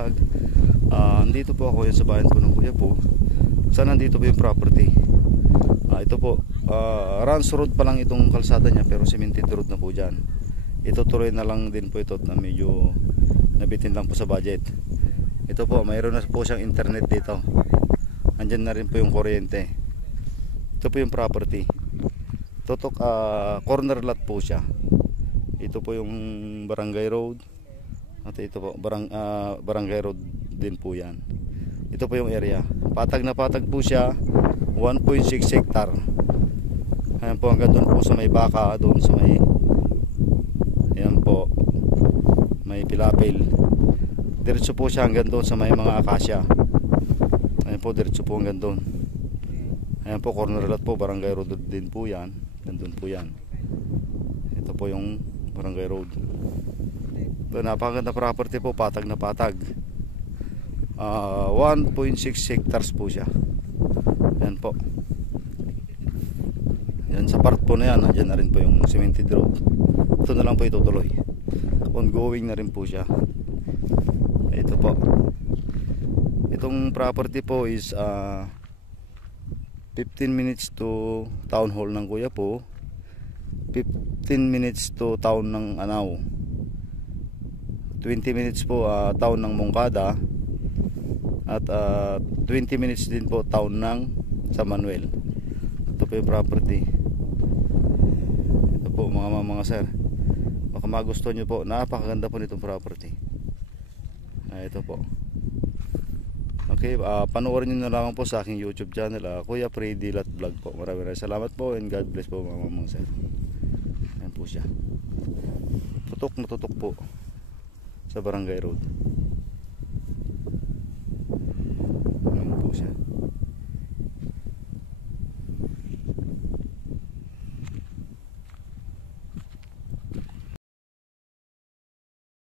vlog. Andito po ako yan sa bayan po ng kuya po. Saan nandito po yung property? Ito po, Rans Road pa lang itong kalsada niya, pero cemented road na po dyan. Ito tuloy na lang din po ito na medyo nabitin lang po sa budget. Ito po, mayroon na po siyang internet dito. Andyan na rin po yung kuryente. Ito po yung property. Totok, corner lot po siya. Ito po yung barangay road. At ito po, barangay road din po yan. Ito po yung area. Patag na patag po siya. 1.6 hectare. Ayan po, hanggang doon po sa may baka. Doon sa may, ayan po, may pilapil. Diretso po siya hanggang doon sa may mga akasya. Ayan po, diretso po hanggang doon. Ayan po, corner lot po, barangay road din po yan. Nandun po yan. Ito po yung barangay road. Ito, napakaganda property po, patag na patag. 1.6 hectares po siya. Ayan po. Yan sa part po na yan, andyan na rin po yung cemented road. Ito na lang po itutuloy. Ongoing na rin po siya. Ito po. Itong property po is 15 minutes to town hall ng kuya po, 15 minutes to town ng Anao, 20 minutes po town ng Mongkada, at 20 minutes din po town ng San Manuel. Ito po yung property. Ito po mga sir, baka magustuhan nyo po. Napakaganda po nitong property. Ito po. Okay, panoorin nyo na lamang po sa aking YouTube channel, Kuya Freddy Lat Vlog po. Maraming salamat po and God bless po mga sir. Ayan po siya. Tutok na tutok po sa barangay road.